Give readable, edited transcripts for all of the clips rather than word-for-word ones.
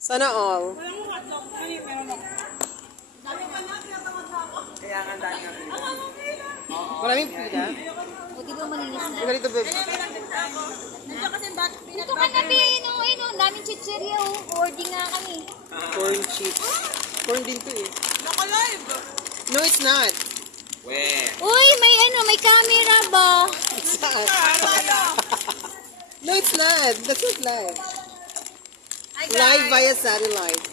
Sana all. Walang hotdog. Ano yung meron ako? Dami pa na, pinatamatla ako. Kaya nga dami nga pila. Maraming pila. O, di ba malinis na? Ganito, babe. Nandiyan kasi bat, Dito ka na, Pino. Ayun, oh, daming chichirya, oh. Ordi nga kami. Corn chips. Corn din to eh. naka-live. No, it's not. Weh. Uy, may camera ba? It's not. No, it's not. That's not live. Live via satellite.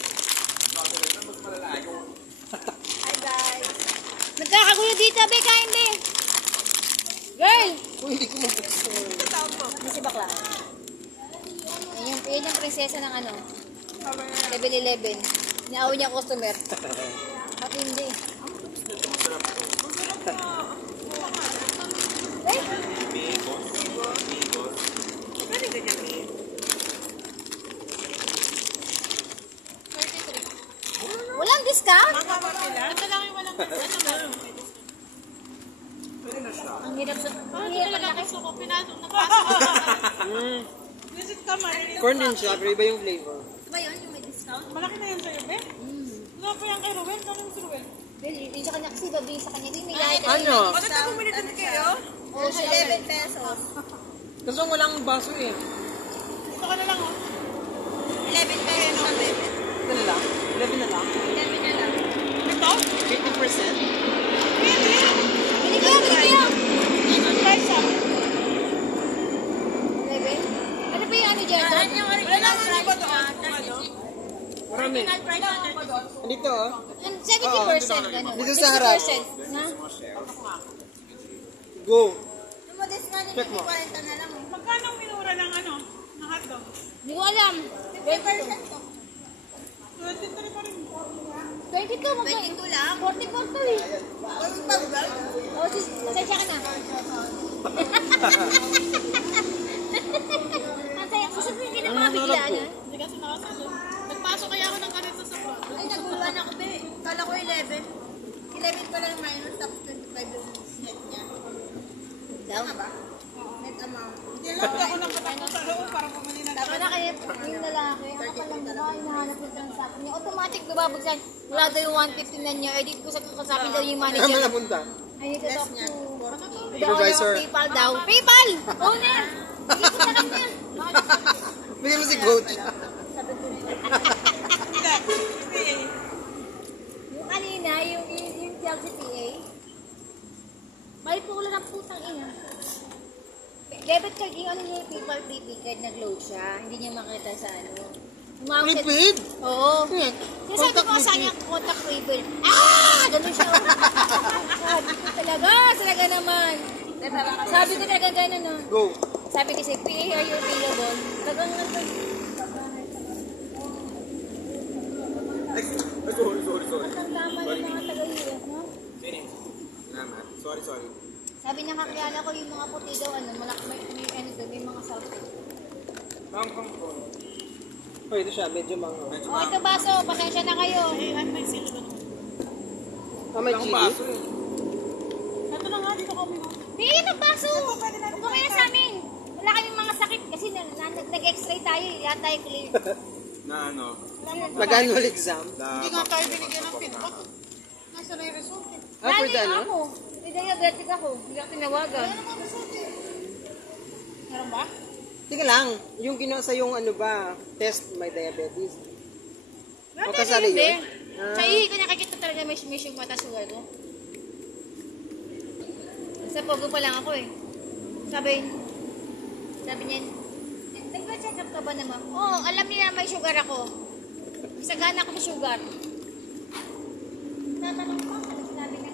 Hi guys. Nagkakagulo dito, be, kain, be. Girl! Kung hindi ko mapagsunan. Hindi si bakla. Yan yung prinsesa ng ano, 7-Eleven. Naaw niya customer. Matindi. Eh? Pwede ganyan eh. Walang discount? Ito lang yung walang ano. Ang hirap sa... Ang hirap ang laki. Gusto ko, pinasok na pasok. Visit ka man. Corn din siya, pero iba yung flavor. Ba yun, yung may discount? Malaki na yun sa'yo, be. Wala pa yan kay Ruel. Tanong si Ruel. Yung sa kanya kasi, babi sa kanya din, may lahat. Ano? Bakit ako bumili din kayo? Oo, 11 pesos. Kasi walang baso eh. Dito ka na lang, oh. 11 pesos sa bebe. Ito na lang? 11 na lang? 11 na lang. Ito? 50%? Bili kayo, bili kayo! Price up. 11? Ano ba yung ano dyan? Wala lang ano ba doon? Kung ano? Marami. Dito oh. 70% ano? Dito sa harap. 60% na? Go. Lumades nga nila, Check mo. 40 na lang. Magkano ang minura ng ano? Ng hotdog? Hindi ko alam. 20% to. 23 pa rin. 22, magkano? 22 lang? 44 to eh. Oo, pasensya ka na. Ang saya, susunod din ang mga biglaan ha. Hindi kasi nakasalo. Nagpasok kaya ako ng ganito sa front. Ay, naguluhan ako be. Kala ko 11. 11 pa lang minus, tapos 25 yung net niya. Tama ba? Net amount. Hindi lang ako nang patakot sa loob para pumili na. Tama na kayo, yung lalaki, ako palang ba, hinahanap yung transaction niya. Automatic babagsan, wala daw yung 150 na niya. Eh, di ko sa kasapin daw yung Saan manager. mo napunta? Ay, ito talk to. Supervisor. PayPal daw. PayPal! Owner! Sige ko sa kanya. Bigyan mo si coach. Yung kanina, yung Chelsea PA, may pula ng putang ina. Debit card, yung ano niya yung PayPal prepaid card, nag-load siya. Hindi niya makita sa ano. Umawag siya- Prepaid? Oo. Yan. Sinasabi ko sa kanya, contact waiver. Ah! Ganun siya. Sabi ko talaga naman. Sabi ko talaga gano'n, no? Go. Sabi ko siya, PA, are you available? Tagang nandun. Sorry. Ang tama yung mga taga-US, no? Salamat. Sorry. Sabi niya, kakilala ko yung mga puti daw, ano, may ano doon, may mga south. Pang. Oh, ito siya, medyo mango. Oh, ito baso, pasensya na kayo. Eh, ano may silo doon? Ah, may Ang chili? baso eh. Ito na nga, dito kami. Hindi, nagbaso. Huwag ko kaya sa amin. Wala kaming mga sakit kasi nag-x-ray tayo, lahat tayo clear. Na ano? Mag-annual exam? Hindi nga tayo binigyan ng feedback. Nasa na yung result eh. Ah, for the ano? Ako, may diabetic ako, hindi ako tinawagan. Meron ba? Tika lang, yung sa yung ano ba, test may diabetes. O kasali Hindi. yun? Sa ihi ko nakikita talaga may yung mata sugar ko. Sa pogo pa lang ako eh. Sabi niya, nagpa-check up ka ba naman? Oo, alam niya may sugar ako. Sagana ako sa sugar. Tatanong ko, ano sinabi niya?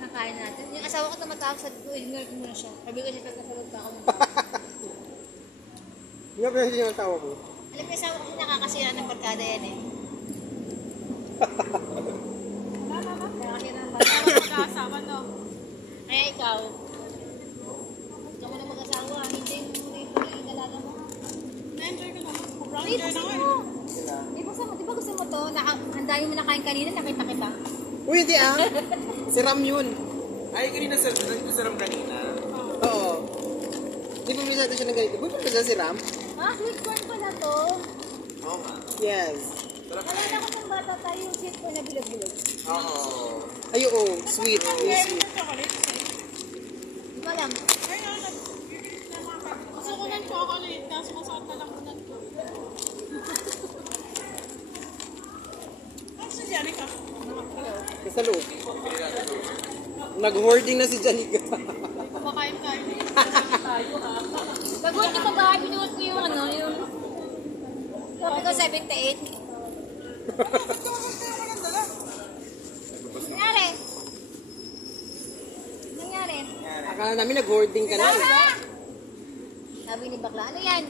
Nakain natin. Yung asawa ko tumatawag sa ko, ignore ko muna siya. Sabi ko siya, tatasalog ka ako. Hindi ba pwede yung tawa mo? Alam ko, asawa ko nakakasira ng barkada yan eh. Nakakasira ng barkada. Mag-aasawa, no? Kaya ikaw, ikaw mo na mag-asawa, hindi mo yung dalaga mo. Na-enjoy ko naman. Sobrang Hindi, enjoy na gusto nga eh. mo. Di ba gusto mo to? Ang dami mo nakain kanina, nakita kita. Uy, hindi ah. Si Ram yun. Ay, kanina sa ram kanina. Oo. Di ba minsan siya ng ganito? Buti ba siya si Ram? Ah, sweet corn pala to. Oo nga. Yes. Nalala ko ng bata tayo yung sweet corn na bilog-bilog. Oo. Ay, oo. Sweet. Yung sweet. Hindi ko alam. Gusto ko ng chocolate, kaso masakit na lang ko ng Ano si Janica? Sa loob. Nag-hoarding na si Janica. Kumakain tayo. Pagod na babae, binuot ko yung ano, yung... Sabi ko 78. Nangyari? Nangyari? Akala namin nag-hoarding ka na. Sabi ni bakla, ano yan?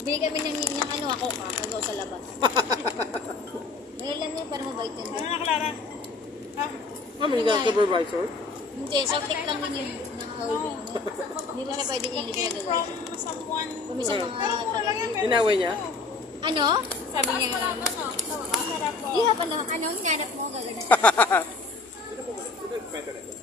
Bili kami ng ano, ako ka, nagaw sa labas. Ngayon lang yan, para mabait yan. Ano na, Clara? Ha? Mami, ka supervisor? Hindi, subject lang din yung naka-holding. Hindi ko siya pwede English na Came gagawin. from someone. Kung sa mga... Inaway niya? Ano? Sabi niya yun. Sarap po. Di ha pa na, ano, hinanap mo gagawin. Ito, better na ito.